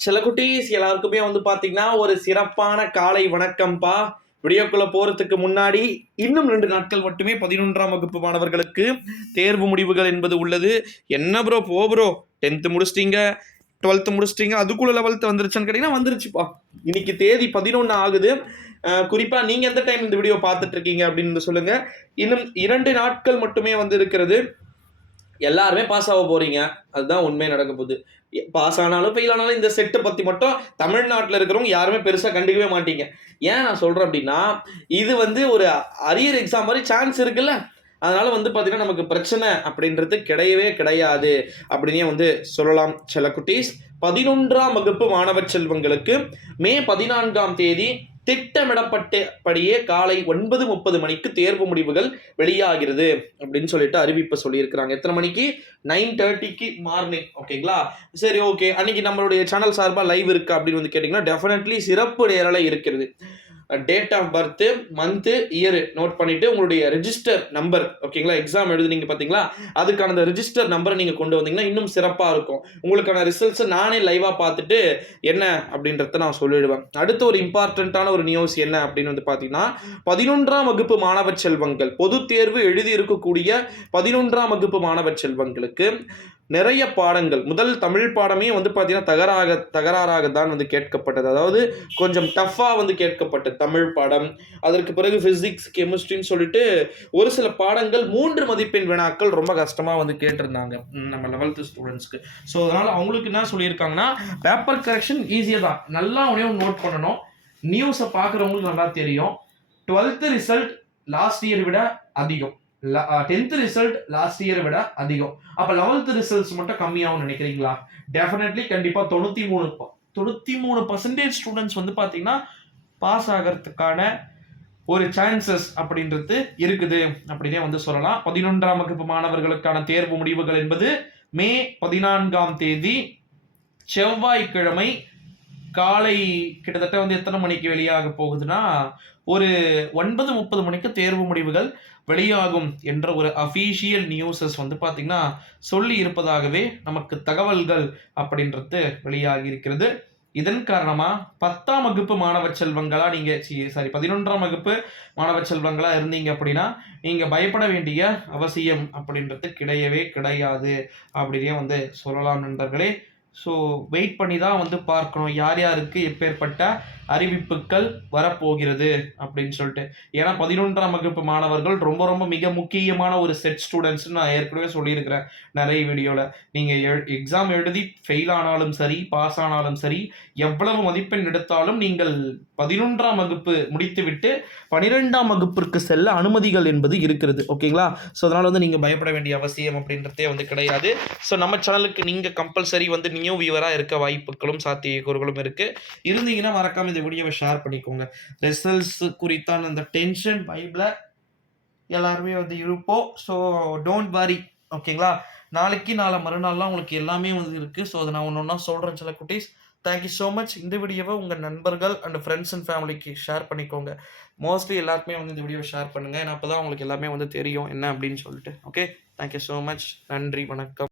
சில குட்டீஸ் எல்லாருக்குமே வந்து பார்த்தீங்கன்னா, ஒரு சிறப்பான காலை வணக்கம்ப்பா. வீடியோக்குள்ள போறதுக்கு முன்னாடி, இன்னும் 2 நாட்கள் மட்டுமே 11ஆம் வகுப்பு மாணவர்களுக்கு தேர்வு முடிவுகள் என்பது உள்ளது. என்ன ப்ரோ 10th முடிச்சிட்டீங்க, 12th முடிச்சிட்டீங்க, அதுக்குள்ள 11th வந்துருச்சான்னு கேட்டீங்கன்னா, வந்துருச்சுப்பா. இன்னைக்கு தேதி 11 ஆகுது. குறிப்பா நீங்க எந்த டைம் இந்த வீடியோ பார்த்துட்டு இருக்கீங்க அப்படின்னு சொல்லுங்க. இன்னும் 2 நாட்கள் மட்டுமே வந்து இருக்கிறது. எல்லாருமே பாஸ் ஆக போறீங்க. அதுதான் உண்மையா நடக்க போகுது. பாஸ் ஆனாலும், ஃபெயில் ஆனாலும் இந்த செட்ட பத்தி மட்டும் தமிழ்நாட்டுல இருக்கிறவங்க யாருமே பெருசா கண்டுக்கவே மாட்டீங்க. ஏன் நான் சொல்றேன் அப்டின்னா, இது வந்து ஒரு அரியர் எக்ஸாம் மாரி சான்ஸ் இருக்குல்ல. அதனால வந்து பார்த்தீங்கன்னா, நமக்கு பிரச்சனை அப்படின்றது கிடையவே கிடையாது. அப்படின்னே வந்து சொல்லலாம் செல்லக்குட்டீஸ். 11ஆம் வகுப்பு மாணவ செல்வங்களுக்கு மே 14ஆம் தேதி திட்டமிடப்பட்டபடியே காலை 9:30 மணிக்கு தேர்வு முடிவுகள் வெளியாகிறது அப்படின்னு சொல்லிட்டு அறிவிப்பை சொல்லியிருக்கிறாங்க. எத்தனை மணிக்கு? 9:30க்கு மார்னிங். ஓகேங்களா? சரி, ஓகே. அன்னைக்கு நம்மளுடைய சேனல் சார்பாக லைவ் இருக்கு அப்படின்னு வந்து கேட்டிங்கன்னா, டெஃபினெட்லி சிறப்பு நேரலை இருக்கிறது. Date of birth, month, year note பண்ணிட்டு உங்களுடைய ரெஜிஸ்டர் நம்பர், ஓகேங்களா, எக்ஸாம் எழுதுனீங்க பார்த்தீங்களா, அதுக்கான அந்த ரெஜிஸ்டர் நம்பரை நீங்கள் கொண்டு வந்தீங்கன்னா இன்னும் சிறப்பாக இருக்கும். உங்களுக்கான ரிசல்ட்ஸை நானே லைவாக பார்த்துட்டு என்ன அப்படின்றத நான் சொல்லிடுவேன். அடுத்த ஒரு இம்பார்ட்டண்ட்டான ஒரு நியூஸ் என்ன அப்படின்னு வந்து பார்த்தீங்கன்னா, 11ஆம் வகுப்பு மாணவ செல்வங்கள், பொது தேர்வு எழுதி இருக்கக்கூடிய 11ஆம் வகுப்பு மாணவ செல்வங்களுக்கு நிறைய பாடங்கள், முதல் தமிழ் பாடமே வந்து பார்த்தீங்கன்னா தகராறாக தான் வந்து கேட்கப்பட்டது. அதாவது கொஞ்சம் டஃப்பாக வந்து கேட்கப்பட்டது தமிழ் பாடம். அதற்கு பிறகு ஃபிசிக்ஸ், கெமிஸ்ட்ரின்னு சொல்லிட்டு ஒரு சில பாடங்கள் 3 மதிப்பெண் வினாக்கள் ரொம்ப கஷ்டமாக வந்து கேட்டிருந்தாங்க நம்ம 11th ஸ்டூடெண்ட்ஸ்க்கு. ஸோ அதனால் அவங்களுக்கு என்ன சொல்லியிருக்காங்கன்னா, பேப்பர் கரெக்ஷன் ஈஸியாக தான், நல்லா உடனே நோட் பண்ணணும். நியூஸை பார்க்குறவங்களுக்கு நல்லா தெரியும். 12th ரிசல்ட் லாஸ்ட் இயர் விட அதிகம், 10th ரிசல்ட் லாஸ்ட் இயர் விட அதிகம். அப்ப 11th ரிசல்ட்ஸ் மட்டும் கம்மியாகும் நினைக்கிறீங்களா? டெஃபினெட்லி கண்டிப்பா 93% ஸ்டூடெண்ட்ஸ் வந்து பாத்தீங்கன்னா பாஸ் ஆகிறதுக்கான ஒரு சான்சஸ் அப்படின்றது இருக்குது அப்படின்னே வந்து சொல்லலாம். 11ஆம் வகுப்பு மாணவர்களுக்கான தேர்வு முடிவுகள் என்பது மே 14ஆம் தேதி செவ்வாய்க்கிழமை காலை கிட்டத்தட்ட வந்து எத்தனை மணிக்கு வெளியாக போகுதுன்னா, ஒரு 9:30 மணிக்கு தேர்வு முடிவுகள் வெளியாகும் என்ற ஒரு அஃபீஷியல் நியூஸஸ் வந்து பார்த்தீங்கன்னா, சொல்லி இருப்பதாகவே நமக்கு தகவல்கள் அப்படின்றது வெளியாகி இருக்கிறது. இதன் காரணமா 10ஆம் வகுப்பு மாணவ செல்வங்களா நீங்க 11ஆம் வகுப்பு மாணவ செல்வங்களா இருந்தீங்க அப்படின்னா, நீங்க பயப்பட வேண்டிய அவசியம் அப்படின்றது கிடையவே கிடையாது அப்படின்னே வந்து சொல்லலாம் நண்பர்களே. ஸோ வெயிட் பண்ணி தான் வந்து பார்க்கணும், யார் யாருக்கு எப்பேற்பட்ட அறிவிப்புகள் வரப்போகிறது அப்படின்னு சொல்லிட்டு. ஏன்னா 11ஆம் வகுப்பு மாணவர்கள் ரொம்ப ரொம்ப மிக முக்கியமான ஒரு செட் ஸ்டூடெண்ட்ஸ்ன்னு நான் ஏற்கனவே சொல்லியிருக்கிறேன் நிறைய வீடியோவில். நீங்கள் எக்ஸாம் எழுதி ஃபெயில் ஆனாலும் சரி, பாஸ் ஆனாலும் சரி, எவ்வளவு மதிப்பெண் எடுத்தாலும் நீங்கள் 11ஆம் வகுப்பு முடித்துவிட்டு 12ஆம் வகுப்பிற்கு செல்ல அனுமதிகள் என்பது இருக்கிறது. ஓகேங்களா? ஸோ அதனால் வந்து நீங்கள் பயப்பட வேண்டிய அவசியம் அப்படின்றதே வந்து கிடையாது. ஸோ நம்ம சேனலுக்கு நீங்கள் கம்பல்சரி வந்து நியூ வியூவராக இருக்க வாய்ப்புகளும் சாத்தியக்கூறுகளும் இருக்குது. இருந்தீங்கன்னா மறக்காமல் இந்த வீடியோவை ஷேர் பண்ணிக்கோங்க. ரிசல்ட்ஸ் குறித்தான அந்த டென்ஷன் வைப்பில் எல்லாருமே வந்து இருப்போம். So don't worry. ஓகேங்களா? நாளைக்கு நாளை மறுநாள்லாம் உங்களுக்கு எல்லாமே வந்து இருக்குது. ஸோ அதை நான் ஒன்று ஒன்றா சொல்கிறேன் சில குட்டீஸ். Thank you so much. இந்த வீடியோவை உங்கள் நண்பர்கள் அண்ட் ஃப்ரெண்ட்ஸ் அண்ட் ஃபேமிலிக்கு ஷேர் பண்ணிக்கோங்க. மோஸ்ட்லி எல்லாருக்குமே வந்து இந்த வீடியோவை ஷேர் பண்ணுங்கள். ஏன்னா அப்போ தான் உங்களுக்கு எல்லாமே வந்து தெரியும் என்ன அப்படின்னு சொல்லிட்டு. Okay, thank you so much. நன்றி, வணக்கம்.